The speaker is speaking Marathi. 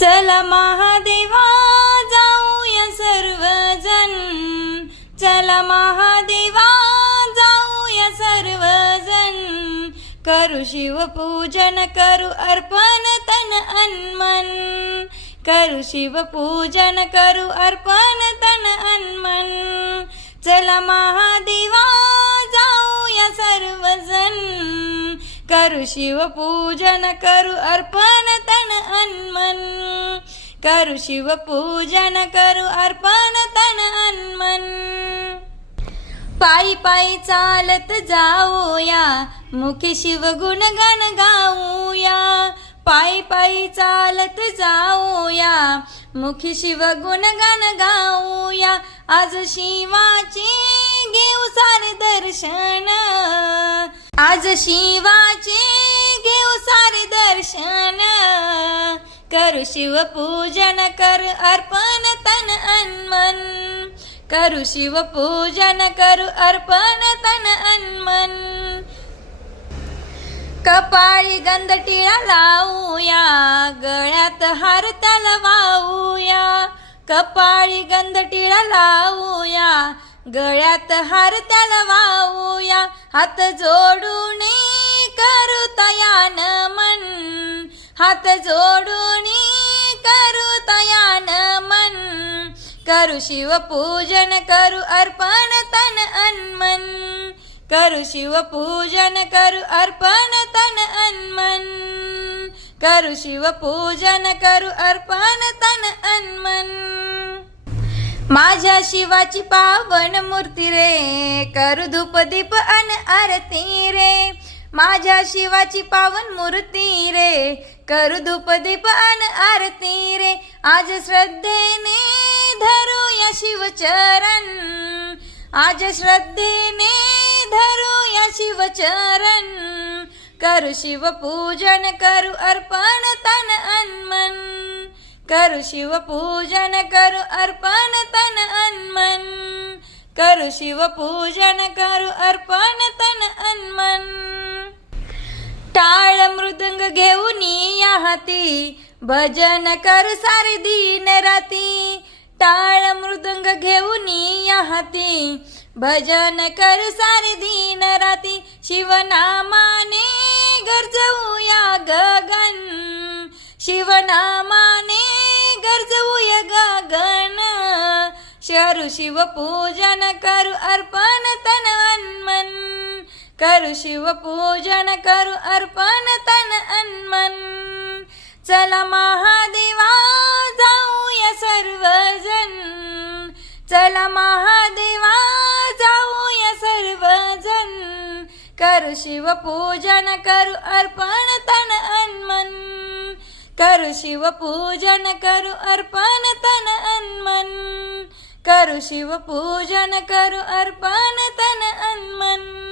चला महादेवा जाऊया सर्वजण. चला महादेवा जाऊया सर्वजण. करू शिवपूजन करू अर्पण तन अन्मन. करू शिवपूजन करू अर्पण तन अन्मन. चला महादेवा जाऊया सर्वजण. करू शिवपूजन करू अर्पण तन अन्मन करू शिवपूजन करू अर्पण तन अन्मन पायी पायी चालत जाऊया मुखे शिव गण गाऊया. पायी पायी चालत जाऊया मुखी शिवगुण गण गाऊया. आज शिवाचे घेऊ सारे दर्शन. आज शिवाचे घेऊ सारे दर्शन. करू शिवपूजन कर अर्पण तन अन्मन। करू शिवपूजन करू अर्पण तन अन्मन। कपाळी गंध टिळा लावूया गळ्यात हार तलवाऊया। कपाळी गंध टिळा लावूया गळ्यात हार तलवाऊया। हात जोडून करू तयान मन। हात जोडून करू तयान मन. करू शिवपूजन करू अर्पण तन अन्मन. करू शिवपूजन करू अर्पण तन अन्मन. करू शिवपूजन करू अर्पण तन अन्मन. माझ्या शिवाची पावन मूर्ती रे करू धूप दीप अन आरती रे. माझ्या शिवाची पावन मूर्ती रे करू धूप दीप अन आरती रे. आज श्रद्धेने धरूया शिवचरण. आज श्रद्धेने धरूया शिवचरण. करू शिवपूजन करू अर्पण तन अन्मन. करू शिवपूजन करू अर्पण तन अन्मन. करू शिवपूजन करू अर्पण तन अन्मन. टाळ मृदंग घेऊनी या हाती भजन कर सारे दिन राती. टाळ मृदंग घेऊन या हाती भजन कर सारे दिन राती. शिवनामाने गरजवूया गगन. शिवनामाने गरजवूया गगन. शरू शिवपूजन करू अर्पण तन अन्मन. करू शिवपूजन करू अर्पण तन अन्मन. चला महादेवा जाऊया सर्वजण. चला महादेवा जाऊया सर्वजण. करू शिवपूजन करू अर्पण तन अन्मन करू शिवपूजन करू अर्पण तन अन्मन करू शिवपूजन करू अर्पण तन अन्मन